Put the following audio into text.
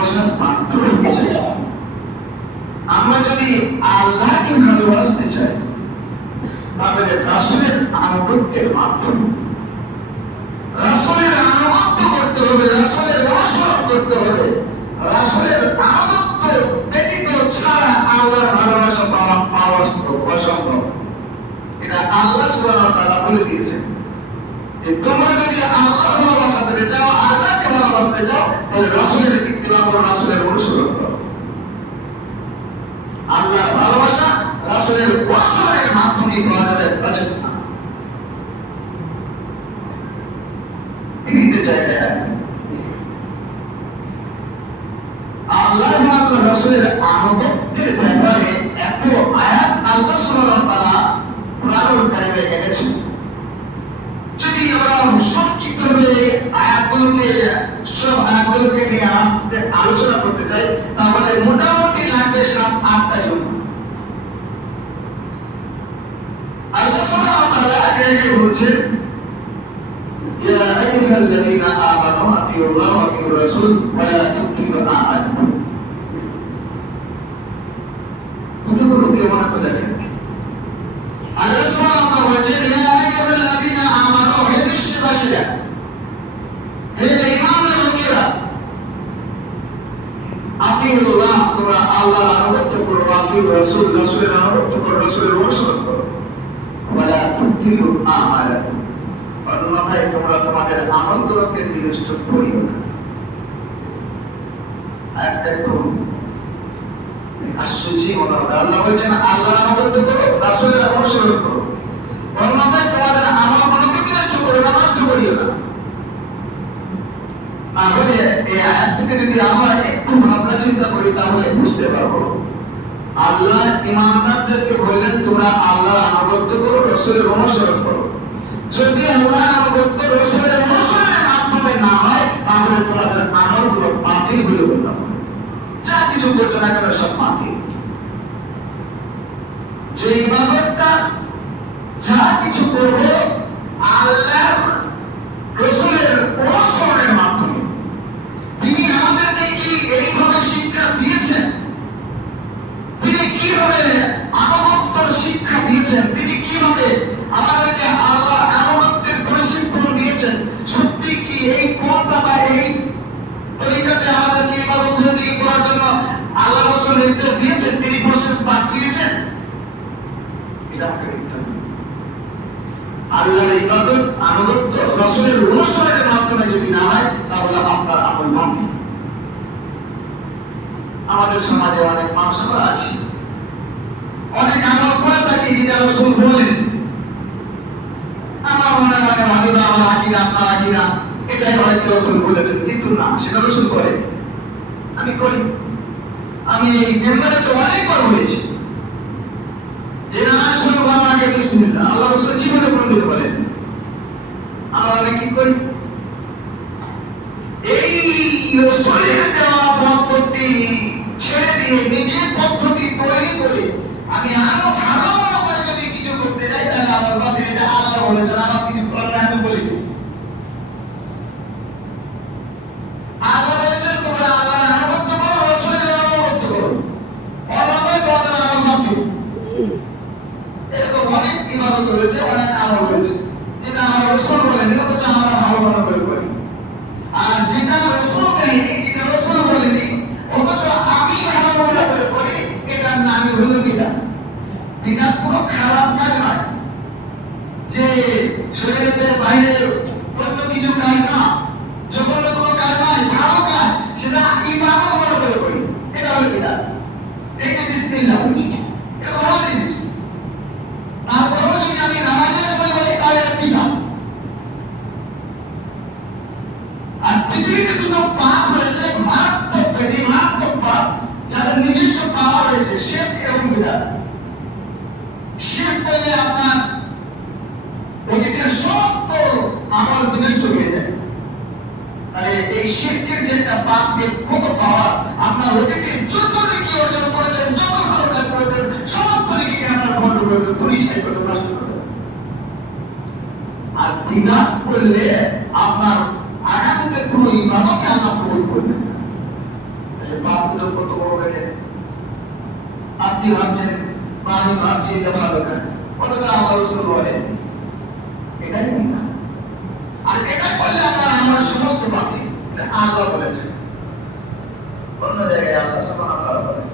ভালোবাসার পাত্র হতে চাই। আমরা যদি আল্লাহকে ভালোবাসতে চাই তাহলে রাসূলের আনুগত্যের মাধ্যমে, রাসূলের আনুগত্য করতে হবে, রাসূলের অনুসরণ করতে হবে। রাসূলের আনুগত্য ব্যতীত ছাড়া আল্লাহর ভালোবাসা পাওয়া অসম্ভব। এটা আল্লাহ সুবহানাহু ওয়া তাআলা বলে দিয়েছেন যে তোমরা যদি আল্লাহর ভালোবাসা পেতে চাও, আল্লাহকে ভালোবাসতে চাও, তাহলে রাসূলের ইত্তিবা করো, রাসূলের অনুসরণ করো। আল্লাহর ভালোবাসা রাসূলের অনুসরণের মাধ্যমে পাওয়া যাবে, না বিভিন্ন জায়গায় আল্লাহ এবং রাসূলের আনুগত্যের ব্যাপারে এত আয়াত আল্লাহ সুবহানাহু ওয়া তাআলা কোরআনুল কারীমে এনেছেন। যদি আমরা সংক্ষিপ্তভাবে সব আয়াতগুলোকে নিয়ে আলোচনা করতে চাই, তাহলে মোটামুটি লাগবে 7-8টা জন্য। আল্লাহ সুবহানাহু ওয়া তাআলা আগে বলছেন, ইয়া আইয়ুহাল্লাযীনা আমানু আতিউল্লাহ ওয়া আতিউর রাসূল ওয়া লা তুতিউ আ'আদাকুম। কথাগুলো কেমন করে দেখেন। আল্লাহ সুবহানাহু ওয়া তাআলা বলছেন, ইয়া আইয়ুহাল্লাযীনা আমানু, হে বিশ্ববাসীরা, হে ঈমানদার লোকেরা, আতিউল্লাহ, তোমরা আল্লাহর আনুগত্য করো, আতিউর রাসূল, রাসূলের আনুগত্য করো, রাসূলের অনুসরণ করো, ওয়া লা তুতিউ আ'আদাকুম, অন্যথায় তোমরা তোমাদের আমলগুলোকে বিনষ্ট করিও না। একটা একটু আশ্চর্য মনে হবে। আল্লাহ বলছেন আল্লাহর আনুগত্য করো, রাসূলের অনুসরণ করো, অন্যথায় তোমাদের আমলগুলোকে বিনষ্ট করো না, নষ্ট করিও না। তাহলে এই আয়াত থেকে যদি আমরা একটু ভাবনা চিন্তা করি, তাহলে বুঝতে পারবো আল্লাহ ঈমানদারদেরকে বললেন তোমরা আল্লাহর আনুগত্য করো, রাসূলের অনুসরণ করো। যদি আল্লাহর আনুগত্য রাসূলের অনুসরণের মাধ্যমে না হয়, তাহলে তোমাদের আমলগুলো বাতিল হয়ে গেল। যা কিছু করছো না কেন সব বাতিল। যে ইবাদতটা যা কিছু করবো আল্লাহর রাসূলের অনুসরণের মাধ্যমে, তিনি আমাদেরকে কি এইভাবে শিক্ষা দিয়েছেন, তিনি কিভাবে আনুগত্যের শিক্ষা দিয়েছেন, তিনি কিভাবে আমাদেরকে আল্লাহর আনুগত্যের প্রশিক্ষণ দিয়েছেন, সত্যি কি এই পন্থা বা এই তরিকাতে আমাদেরকে ইবাদত বন্দেগী করার জন্য আল্লাহ রাসূল নির্দেশ দিয়েছেন, তিনি প্রসেস বাতলিয়েছেন? এটা আমাকে দেখতে হবে। আল্লাহর ইবাদত আনুগত্য রাসূলের অনুসরণের মাধ্যমে যদি না হয়, তাহলে আপনার আমল বাতিল। আমাদের সমাজে অনেক মানুষরা আছে, অনেক আমল করে থাকি যেটা রাসূল বলেন, আমরা মনে মনে ভাবি না আমার আকীদা আপনার আকীদা, এটাই হয়তো রাসূল বলেছেন, কিন্তু না, সেটা রাসূল বলে। আমি করি, আমি এই মেম্বারে তো অনেকবার বলেছি যে নামাজ শুরু করার আগে বিসমিল্লাহ, আল্লাহ রাসূল জীবনে কোনোদিন বলেন। আমরা কি করি? এই রাসূলের দেওয়া পদ্ধতি ছেড়ে দিয়ে নিজের পদ্ধতি তৈরি করে আমি আরো ভালো মনে করে যদি কিছু করতে যাই, তাহলে আমার বাতিল। এটা আল্লাহ বলেছেন, আমার কিছু করার আমি বলি। আল্লাহ বলেছেন তোমরা আল্লাহর আনুগত্য করো, রাসূলের আনুগত্য করো, অন্যথায় তোমাদের আমল বাতিল। এরকম অনেক ইবাদত রয়েছে, অনেক আমল রয়েছে যেটা আমরা রাসূল বলেনি, অথচ আমরা ভালো মনে করে করি। আর যেটা রাসূল বলেনি, যেটা রাসূল বলেনি, অথচ আমি ভালো মনে করে করি, এটার নামই হলো বিদআত। বিদআত কোনো খারাপ কাজ নয়, যে শরীয়তের বাইরে অন্য কিছু কাজ না, জঘন্য কোনো কাজ নয়, ভালো কাজ, সেটা ইবাদত মনে করে করি, এটা হলো বিদআত। এই যে বিসমিল্লাহ বলছি, এটা ভালো জিনিস। তারপরেও যদি আমি নামাজের সময় বলি, তাহলে এটা বিদআত। আর পৃথিবীতে দুটো পাপ রয়েছে, মারাত্মক ব্যাধি, মারাত্মক পাপ, যাদের নিজস্ব পাওয়ার রয়েছে, শিরক এবং বিদআত। শিরক করলে আপনার অতীতের সমস্ত আমল বিনষ্ট হয়ে যায়। তাহলে এই শিরকের যে একটা পাপের কত পাওয়ার, আপনার অতীতে যত নেকি অর্জন করেছেন, যত ভালো কাজ করেছেন, সমস্ত নেকিকে আপনার ভণ্ড করে দেবে, পরিষ্কার করে নষ্ট করে দেবে। আর বিদআত করলে আপনার আগামীতে কোনো ইবাদতই আল্লাহ কবুল করবেন না। মন্তব্য কত বড় দেখেন। আপনি ভাবছেন বা আমি ভাবছি এটা ভালো কাজ, অথচ আল্লাহ রাসূল বলেন এটাই বিধান। আর এটা করলে আমার সমস্ত বাতিল, এটা আল্লাহ বলেছেন। অন্য জায়গায় আল্লাহ সুবহানাহু ওয়া তাআলা বলেন